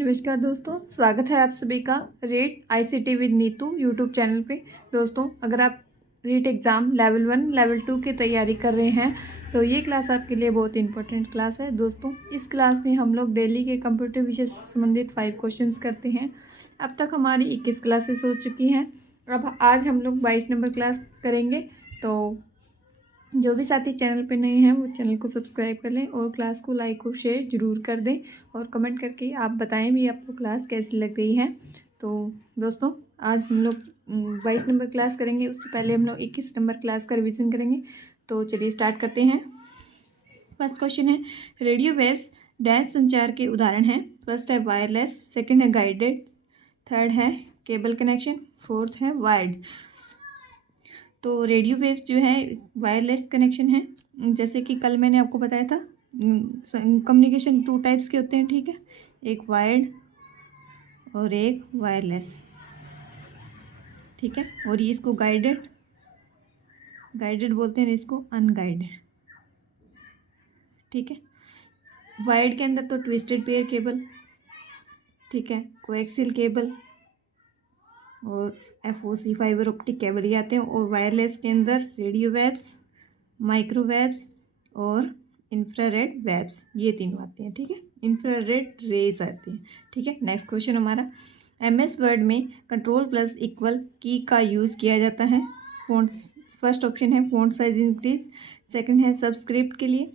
नमस्कार दोस्तों, स्वागत है आप सभी का rate ICT with Neetu YouTube channel पे। दोस्तों, अगर आप रीट एग्ज़ाम लेवल 1 लेवल 2 की तैयारी कर रहे हैं तो ये क्लास आपके लिए बहुत इंपॉर्टेंट क्लास है। दोस्तों, इस क्लास में हम लोग डेली के कंप्यूटर विषय से संबंधित 5 क्वेश्चंस करते हैं। अब तक हमारी 21 क्लासेस हो चुकी हैं। अब आज हम लोग 22 नंबर क्लास करेंगे। तो जो भी साथी चैनल पे नए हैं वो चैनल को सब्सक्राइब कर लें और क्लास को लाइक और शेयर ज़रूर कर दें और कमेंट करके आप बताएं भी आपको क्लास कैसी लग रही है। तो दोस्तों, आज हम लोग 22 नंबर क्लास करेंगे। उससे पहले हम लोग 21 नंबर क्लास का रिवीजन करेंगे। तो चलिए स्टार्ट करते हैं। फर्स्ट क्वेश्चन है, रेडियो वेव्स डैश संचार के उदाहरण हैं। फर्स्ट है वायरलेस, सेकेंड है गाइडेड, थर्ड है केबल कनेक्शन, फोर्थ है वायर्ड। तो रेडियो वेव्स जो है वायरलेस कनेक्शन है। जैसे कि कल मैंने आपको बताया था, कम्युनिकेशन 2 टाइप्स के होते हैं, ठीक है। एक वायर्ड और एक वायरलेस, ठीक है। और ये इसको गाइडेड बोलते हैं, इसको अनगाइडेड, ठीक है। वायर्ड के अंदर तो ट्विस्टेड पेयर केबल, ठीक है, कोएक्सियल केबल और एफओसी फाइबर ऑप्टिक केबल ये आते हैं। और वायरलेस के अंदर रेडियो वेव्स, माइक्रोवेव्स और इंफ्रारेड वेव्स, ये तीनों आते हैं, ठीक है। इंफ्रारेड रेज आती हैं, ठीक है। नेक्स्ट क्वेश्चन हमारा, एमएस वर्ड में कंट्रोल प्लस इक्वल की का यूज़ किया जाता है। फ़ॉन्ट, फर्स्ट ऑप्शन है फ़ॉन्ट साइज इंक्रीज, सेकंड है सबस्क्रिप्ट के लिए,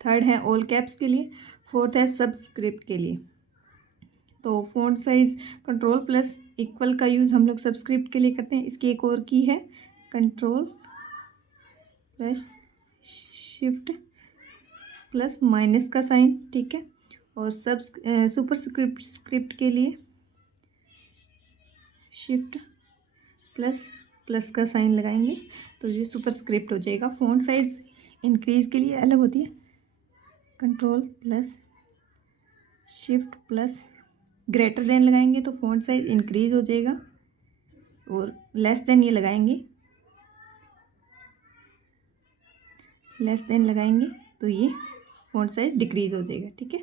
थर्ड है ऑल कैप्स के लिए, फोर्थ है सबस्क्रिप्ट के लिए। तो font size control plus equal का यूज़ हम लोग सबस्क्रिप्ट के लिए करते हैं। इसकी एक और की है control plus shift plus minus का साइन, ठीक है। और सुपर स्क्रिप्ट के लिए शिफ्ट प्लस प्लस का साइन लगाएंगे तो ये सुपर स्क्रिप्ट हो जाएगा। फ़ॉन्ट साइज इंक्रीज के लिए अलग होती है, control plus shift plus greater than लगाएंगे तो फ़ॉन्ट साइज इंक्रीज हो जाएगा, और लेस देन ये लगाएंगे, लेस देन लगाएंगे तो ये फ़ॉन्ट साइज डिक्रीज हो जाएगा, ठीक है।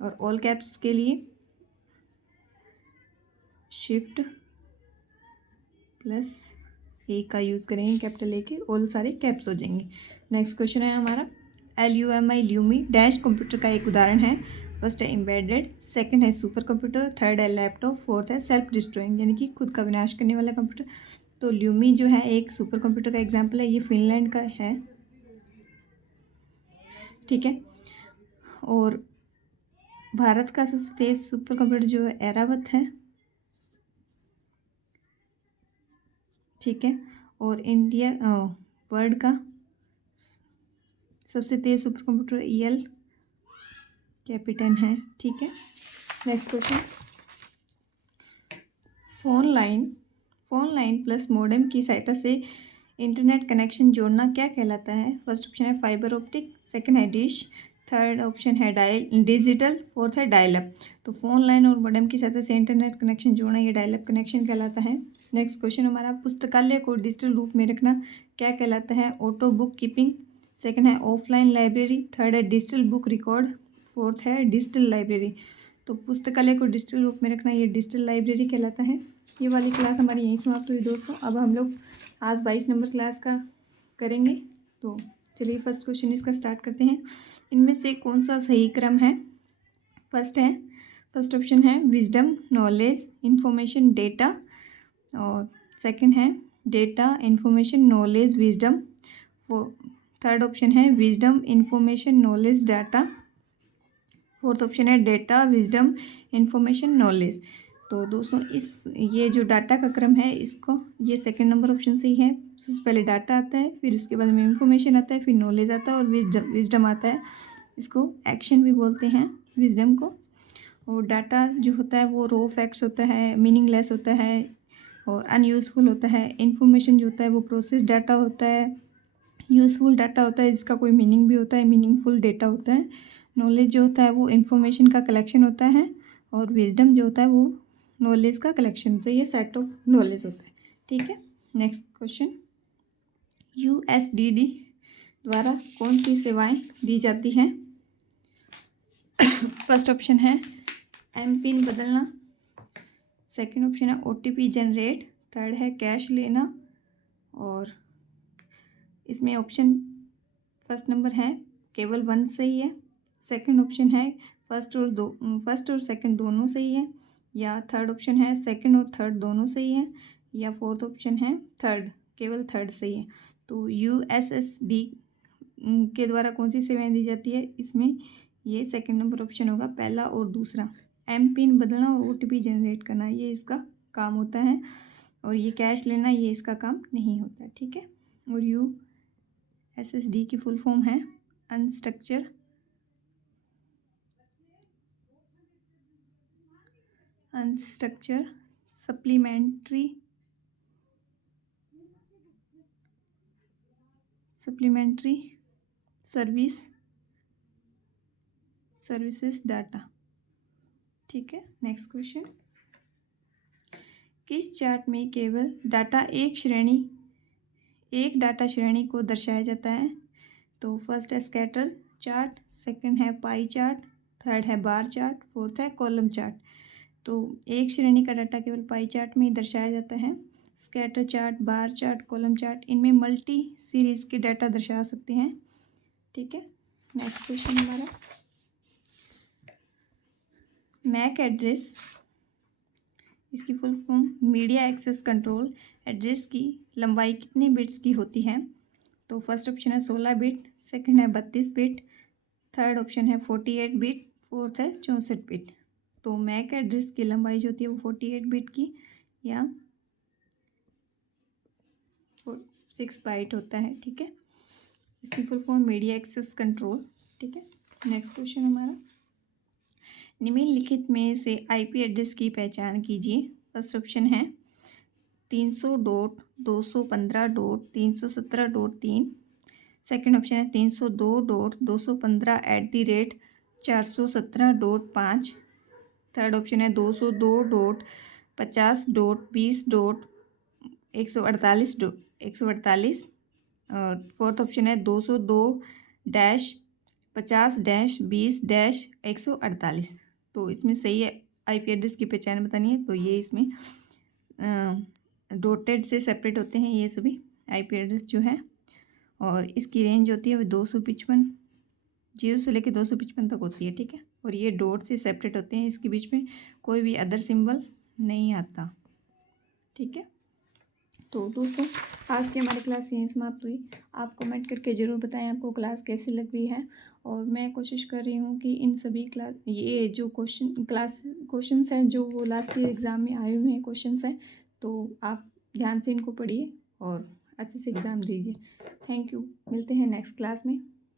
और ऑल कैप्स के लिए शिफ्ट प्लस ए का यूज़ करेंगे, कैपिटल ए के, ऑल सारे कैप्स हो जाएंगे। नेक्स्ट क्वेश्चन है हमारा, LUMI ल्यूमी डैश कंप्यूटर का एक उदाहरण है। फर्स्ट है एम्बेडेड, सेकंड है सुपर कंप्यूटर, थर्ड है लैपटॉप, फोर्थ है सेल्फ डिस्ट्रॉइंग यानी कि खुद का विनाश करने वाला कंप्यूटर। तो ल्यूमी जो है एक सुपर कंप्यूटर का एग्जाम्पल है, ये फिनलैंड का है, ठीक है। और भारत का सबसे तेज सुपर कंप्यूटर जो है एरावत है, ठीक है। और इंडिया वर्ल्ड का सबसे तेज सुपर कंप्यूटर EL कैपिटन है, ठीक है। Next question, phone line plus modem की सहायता से इंटरनेट कनेक्शन जोड़ना क्या कहलाता है। फर्स्ट ऑप्शन है फाइबर ऑप्टिक, सेकंड है डिश, थर्ड ऑप्शन है डिजिटल, फोर्थ है डायल अप। तो फोन लाइन और मॉडेम की सहायता से इंटरनेट कनेक्शन जोड़ना ये डायल अप कनेक्शन कहलाता है। नेक्स्ट क्वेश्चन हमारा, पुस्तकालय को डिजिटल रूप में रखना क्या कहलाता है। ऑटो बुक कीपिंग, सेकंड है ऑफलाइन लाइब्रेरी, थर्ड है डिजिटल बुक रिकॉर्ड, फोर्थ है डिजिटल लाइब्रेरी। तो पुस्तकालय को डिजिटल रूप में रखना ये डिजिटल लाइब्रेरी कहलाता है। ये वाली क्लास हमारी यहीं समाप्त हुई दोस्तों। अब हम लोग आज 22 नंबर क्लास का करेंगे। तो चलिए फर्स्ट क्वेश्चन इसका स्टार्ट करते हैं। इनमें से कौन सा सही क्रम है। फर्स्ट ऑप्शन है विजडम, नॉलेज, इंफॉर्मेशन, डेटा, और सेकंड है data, information, knowledge, wisdom. Third option है wisdom, information, knowledge, data. Fourth option है डेटा, विजडम, इंफॉर्मेशन, नॉलेज। तो दोस्तों ये जो डाटा का क्रम है इसको, ये सेकंड नंबर ऑप्शन से ही है। सबसे पहले डाटा आता है, फिर उसके बाद में इंफॉर्मेशन आता है, फिर नॉलेज आता है और विजडम आता है। इसको एक्शन भी बोलते हैं विजडम को। और डाटा जो होता है वो रो फैक्ट्स होता है, मीनिंगलेस होता है और अनयूज़फुल होता है। इन्फॉर्मेशन जो होता है वो प्रोसेस डाटा होता है, यूज़फुल डाटा होता है जिसका कोई मीनिंग भी होता है, मीनिंगफुल डेटा होता है। नॉलेज जो होता है वो इन्फॉर्मेशन का कलेक्शन होता है, और विजडम जो होता है वो नॉलेज का कलेक्शन होता है। ये सेट ऑफ नॉलेज होता है, ठीक है। नेक्स्ट क्वेश्चन, USSD द्वारा कौन सी सेवाएं दी जाती हैं। फर्स्ट ऑप्शन है एम पिन बदलना, सेकंड ऑप्शन है OTP जनरेट, थर्ड है कैश लेना, और इसमें ऑप्शन फर्स्ट नंबर है केवल 1 सही है, सेकंड ऑप्शन है फर्स्ट और सेकंड दोनों सही है, या थर्ड ऑप्शन है सेकंड और थर्ड दोनों सही है, या फोर्थ ऑप्शन है थर्ड, केवल थर्ड सही है। तो USSD के द्वारा कौन सी सेवाएं दी जाती है, इसमें ये सेकंड नंबर ऑप्शन होगा, पहला और दूसरा। एम पिन बदलना और OTP जनरेट करना ये इसका काम होता है, और ये कैश लेना ये इसका काम नहीं होता है, ठीक है। और USSD की फुल फॉर्म है अनस्ट्रक्चर सप्लीमेंट्री सर्विसेज डाटा, ठीक है। नेक्स्ट क्वेश्चन, किस चार्ट में केवल एक डाटा श्रेणी को दर्शाया जाता है? तो फर्स्ट है स्कैटर चार्ट, सेकंड है पाई चार्ट, थर्ड है बार चार्ट, फोर्थ है कॉलम चार्ट। तो एक श्रेणी का डाटा केवल पाई चार्ट में ही दर्शाया जाता है। Scatter chart, bar chart, column chart, इनमें मल्टी सीरीज के डाटा दर्शा सकते हैं, ठीक है। नेक्स्ट क्वेश्चन हमारा, मैक एड्रेस, इसकी full form media access control address की लंबाई कितने बिट्स की होती है? तो फर्स्ट ऑप्शन है 16 बिट, सेकंड है 32 बिट, थर्ड ऑप्शन है 48 बिट, फोर्थ है 64 बिट। तो मैक एड्रेस की लंबाई जो होती है वो 48 बिट की या 6 बाइट होता है, ठीक है। इसकी full form media access control, ठीक है। नेक्स्ट क्वेश्चन हमारा, निम्नलिखित में से IP एड्रेस की पहचान कीजिए। फर्स्ट ऑप्शन है 300.215.317.3, सेकेंड ऑप्शन है 302.215@417.5, थर्ड ऑप्शन है 202.50.20.148, और फोर्थ ऑप्शन है 202-50-20-148। तो इसमें सही है IP एड्रेस की पहचान बतानी है, तो ये इसमें डॉटेड से सेपरेट होते हैं ये सभी IP एड्रेस जो है, और इसकी रेंज होती है वो 255 0 से लेकर 255 तक होती है, ठीक है। और ये डॉट से सेपरेट होते हैं, इसके बीच में कोई भी अदर सिंबल नहीं आता, ठीक है। तो दोस्तों आज की हमारी क्लास यहीं समाप्त हुई। आप कमेंट करके ज़रूर बताएं आपको क्लास कैसी लग रही है, और मैं कोशिश कर रही हूँ कि इन सभी ये जो क्वेश्चंस हैं जो वो लास्ट ईयर एग्ज़ाम में आए हुए हैं क्वेश्चंस हैं, तो आप ध्यान से इनको पढ़िए और अच्छे से एग्ज़ाम दीजिए। थैंक यू, मिलते हैं नेक्स्ट क्लास में।